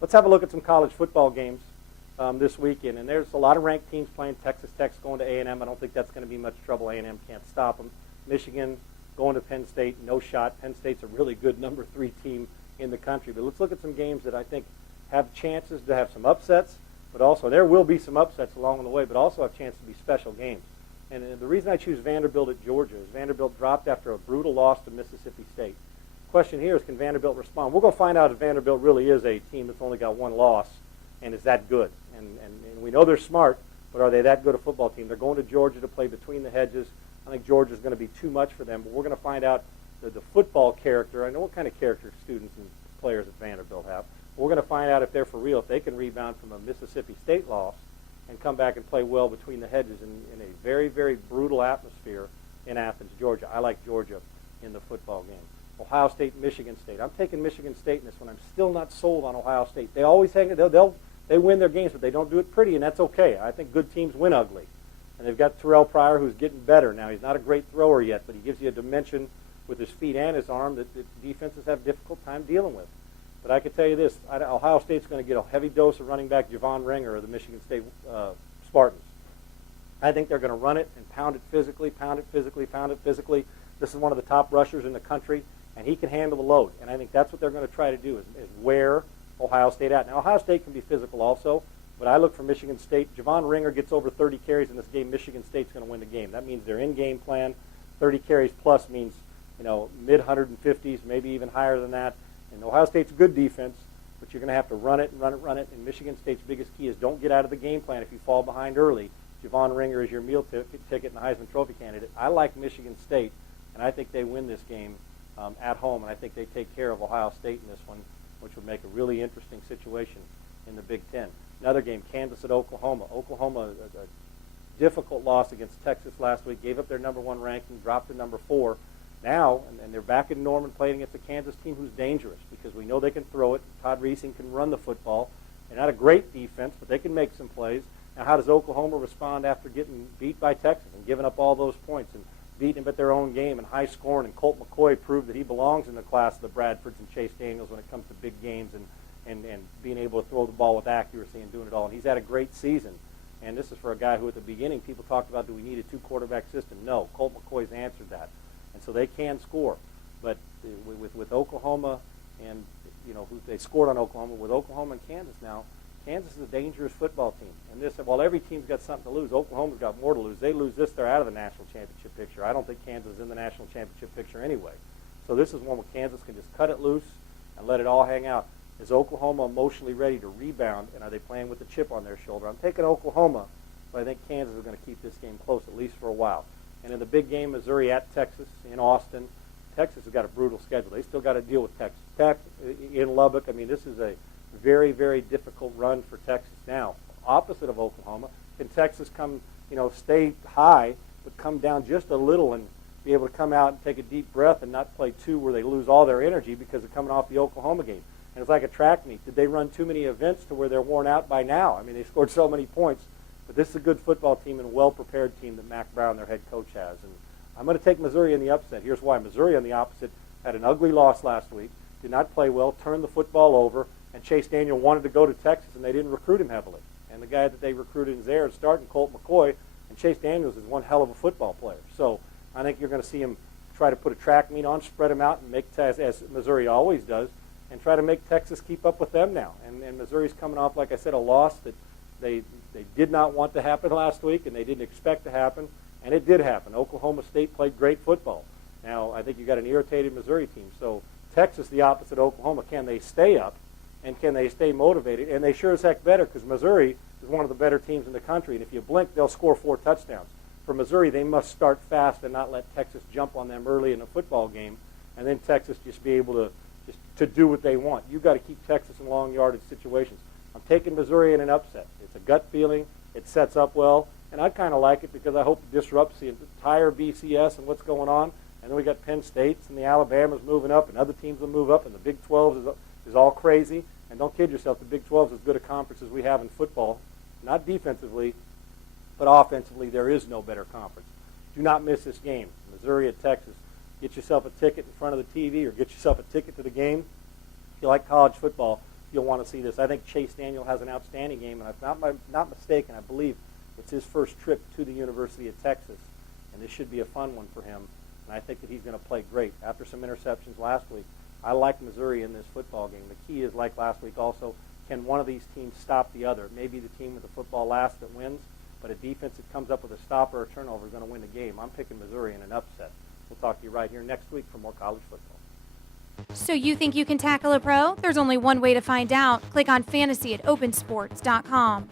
Let's have a look at some college football games this weekend. And there's a lot of ranked teams playing. Texas Tech's going to A&M. I don't think that's going to be much trouble. A&M can't stop them. Michigan going to Penn State, no shot. Penn State's a really good number 3 team in the country. But let's look at some games that I think have chances to have some upsets, but also there will be some upsets along the way, but also have a chance to be special games. And the reason I choose Vanderbilt at Georgia is Vanderbilt dropped after a brutal loss to Mississippi State. The question here is, can Vanderbilt respond? We're going to find out if Vanderbilt really is a team that's only got 1 loss and is that good. And we know they're smart, but are they that good a football team? They're going to Georgia to play between the hedges. I think Georgia's going to be too much for them, but we're going to find out the football character. I know what kind of character students and players at Vanderbilt have. We're going to find out if they're for real, if they can rebound from a Mississippi State loss and come back and play well between the hedges in a very, very brutal atmosphere in Athens, Georgia. I like Georgia in the football game. Ohio State, Michigan State. I'm taking Michigan State in this one. I'm still not sold on Ohio State. They always hang it. They win their games, but they don't do it pretty, and that's okay. I think good teams win ugly. And they've got Terrell Pryor, who's getting better now. He's not a great thrower yet, but he gives you a dimension with his feet and his arm that defenses have a difficult time dealing with. But I can tell you this, Ohio State's going to get a heavy dose of running back Javon Ringer of the Michigan State Spartans. I think they're going to run it and pound it physically, pound it physically, pound it physically. This is one of the top rushers in the country, and he can handle the load. And I think that's what they're going to try to do is wear Ohio State out. Now, Ohio State can be physical also, but I look for Michigan State. Javon Ringer gets over 30 carries in this game. Michigan State's going to win the game. That means their in-game plan, 30 carries plus means, mid-150s, maybe even higher than that. And Ohio State's a good defense, but you're going to have to run it and run it, run it. And Michigan State's biggest key is don't get out of the game plan if you fall behind early. Javon Ringer is your meal ticket and the Heisman Trophy candidate. I like Michigan State, and I think they win this game at home, and I think they take care of Ohio State in this one, which would make a really interesting situation in the Big Ten. Another game, Kansas at Oklahoma. Oklahoma, a difficult loss against Texas last week, gave up their number 1 ranking, dropped to number 4. Now, and they're back in Norman playing against a Kansas team who's dangerous because we know they can throw it. Todd Reesing can run the football. They're not a great defense, but they can make some plays. Now, how does Oklahoma respond after getting beat by Texas and giving up all those points and beating them at their own game and high scoring? And Colt McCoy proved that he belongs in the class of the Bradfords and Chase Daniels when it comes to big games and being able to throw the ball with accuracy and doing it all. And he's had a great season. And this is for a guy who at the beginning people talked about, do we need a 2-quarterback system? No, Colt McCoy's answered that. And so they can score. But with Oklahoma and, who they scored on Oklahoma, with Oklahoma and Kansas now, Kansas is a dangerous football team. And this, while every team's got something to lose, Oklahoma's got more to lose. They lose this, they're out of the national championship picture. I don't think Kansas is in the national championship picture anyway. So this is one where Kansas can just cut it loose and let it all hang out. Is Oklahoma emotionally ready to rebound, and are they playing with a chip on their shoulder? I'm taking Oklahoma, but I think Kansas is going to keep this game close, at least for a while. And in the big game, Missouri at Texas in Austin, Texas has got a brutal schedule. They still got to deal with Texas Tech in Lubbock. I mean, this is a very, very difficult run for Texas. Now, opposite of Oklahoma, can Texas come, stay high, but come down just a little and be able to come out and take a deep breath and not play 2 where they lose all their energy because they're coming off the Oklahoma game? And it's like a track meet. Did they run too many events to where they're worn out by now? I mean, they scored so many points. But this is a good football team and a well-prepared team that Mack Brown, their head coach, has. And I'm going to take Missouri in the upset. Here's why. Missouri, on the opposite, had an ugly loss last week, did not play well, turned the football over, and Chase Daniel wanted to go to Texas, and they didn't recruit him heavily. And the guy that they recruited is there and starting, Colt McCoy, and Chase Daniels is one hell of a football player. So I think you're going to see him try to put a track meet on, spread him out, and make, as Missouri always does, and try to make Texas keep up with them now. And Missouri's coming off, like I said, a loss that they did not want to happen last week, and they didn't expect to happen, and it did happen. Oklahoma State played great football. Now, I think you got an irritated Missouri team. So Texas, the opposite of Oklahoma, can they stay up, and can they stay motivated? And they sure as heck better, because Missouri is one of the better teams in the country, and if you blink, they'll score 4 touchdowns. For Missouri, they must start fast and not let Texas jump on them early in a football game, and then Texas just be able to do what they want. You've got to keep Texas in long yardage situations. I'm taking Missouri in an upset. It's a gut feeling. It sets up well. And I kind of like it because I hope it disrupts the entire BCS and what's going on. And then we got Penn States and the Alabamas moving up, and other teams will move up, and the Big 12 is all crazy. And don't kid yourself, the Big 12 is as good a conference as we have in football. Not defensively, but offensively, there is no better conference. Do not miss this game. Missouri at Texas. Get yourself a ticket in front of the TV or get yourself a ticket to the game. If you like college football, you'll want to see this. I think Chase Daniel has an outstanding game, and if I'm not mistaken, I believe it's his first trip to the University of Texas, and this should be a fun one for him. And I think that he's going to play great. After some interceptions last week, I like Missouri in this football game. The key is, like last week also, can one of these teams stop the other? Maybe the team with the football last that wins, but a defense that comes up with a stop or a turnover is going to win the game. I'm picking Missouri in an upset. We'll talk to you right here next week for more college football. So you think you can tackle a pro? There's only one way to find out. Click on fantasy at opensports.com.